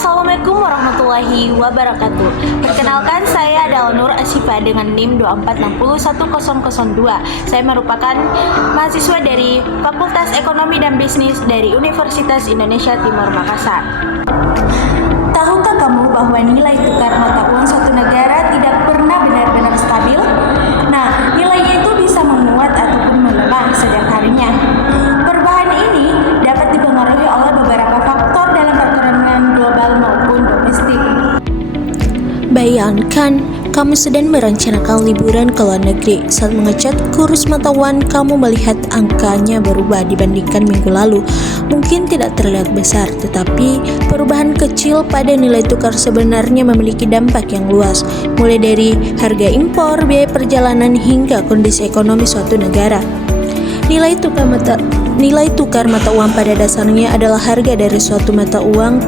Assalamualaikum warahmatullahi wabarakatuh. Perkenalkan, saya adalah Nur Asifa dengan NIM 2461002. Saya merupakan mahasiswa dari Fakultas Ekonomi dan Bisnis dari Universitas Indonesia Timur Makassar. Tahukah kamu bahwa nilai tukar mata uang suatu negara tidak pernah benar-benar stabil? Nah, nilainya itu bisa menguat ataupun melemah setiap harinya. Perubahan ini dapat dipengaruhi oleh beberapa faktor dalam perekonomian global maupun domestik. Bayangkan, kamu sedang merencanakan liburan ke luar negeri. Saat mengecek kurs mata uang, kamu melihat angkanya berubah dibandingkan minggu lalu. Mungkin tidak terlihat besar, tetapi perubahan kecil pada nilai tukar sebenarnya memiliki dampak yang luas, mulai dari harga impor, biaya perjalanan, hingga kondisi ekonomi suatu negara. Nilai tukar mata uang pada dasarnya adalah harga dari suatu mata uang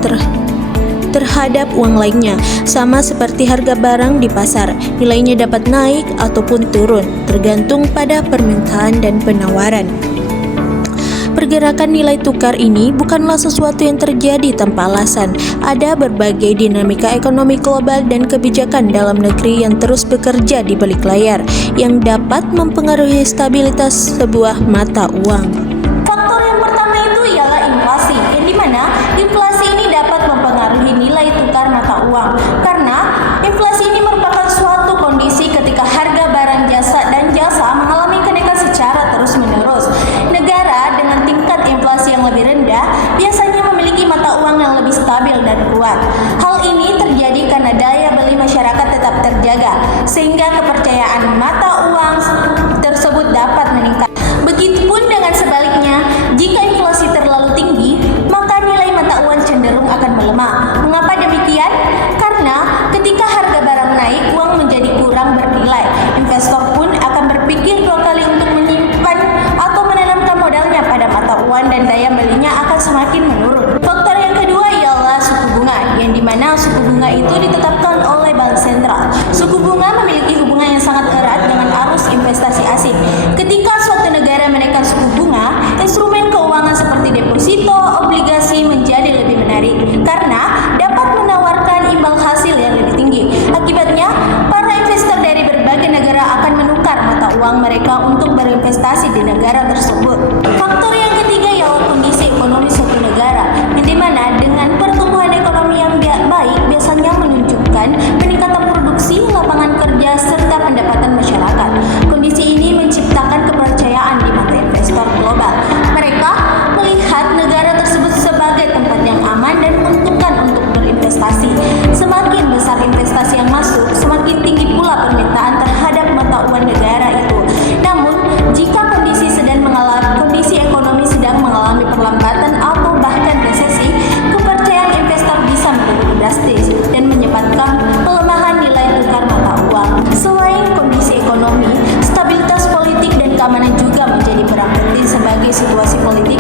terhadap uang lainnya, sama seperti harga barang di pasar. Nilainya dapat naik ataupun turun, tergantung pada permintaan dan penawaran. Pergerakan nilai tukar ini bukanlah sesuatu yang terjadi tanpa alasan. Ada berbagai dinamika ekonomi global dan kebijakan dalam negeri yang terus bekerja di balik layar, yang dapat mempengaruhi stabilitas sebuah mata uang. Faktor yang pertama itu ialah inflasi, yang dimana inflasi ini dapat mempengaruhi nilai tukar mata uang. Karena inflasi ini merupakan suatu kondisi ketika harga barang dan jasa mengalami kenaikan secara terus-menerus. Negara dengan tingkat inflasi yang lebih rendah biasanya memiliki mata uang yang lebih stabil dan kuat. Hal ini terjadi karena daya beli masyarakat tetap terjaga, sehingga kepercayaan mata uang tersebut dapat meningkat. Begitupun dengan sebaliknya, jika inflasi terlalu tinggi, maka nilai mata uang cenderung akan melemah. Mengapa demikian? Karena ketika harga barang naik, uang menjadi kurang bernilai. Investor pun akan berpikir dua kali untuk menyimpan atau menanamkan modalnya pada mata uang, dan daya belinya akan semakin menurun. Faktor yang kedua ialah suku bunga, yang dimana suku bunga itu ditetapkan oleh Bank Sentral. Suku bunga memiliki hubungan yang sangat erat dengan arus investasi asing. Ketika suatu negara menaikkan suku bunga, instrumen keuangan seperti deposito, obligasi menjadi lebih menarik karena dapat menawarkan imbal hasil yang lebih tinggi. Akibatnya, para investor dari berbagai negara akan menukar mata uang mereka untuk berinvestasi di negara tersebut. Faktor yang ketiga ialah kondisi ekonomi suatu negara, yang dimana dengan pertumbuhan ekonomi yang baik biasanya menunjukkan peningkatan produksi, lapangan kerja, serta pendapatan masyarakat. Kondisi ini menciptakan kepercayaan di mata investor global. Mereka melihat negara tersebut sebagai tempat yang aman dan menguntungkan untuk berinvestasi. Semakin besar investasi yang masuk, semakin tinggi pula permintaan terhadap mata uang negara itu. Namun, jika kondisi ekonomi sedang mengalami perlambatan atau bahkan resesi, kepercayaan investor bisa menurun drastis dan menyebabkan pelemahan nilai tukar mata uang. Selain kondisi ekonomi, stabilitas politik dan keamanan juga menjadi peran penting sebagai situasi politik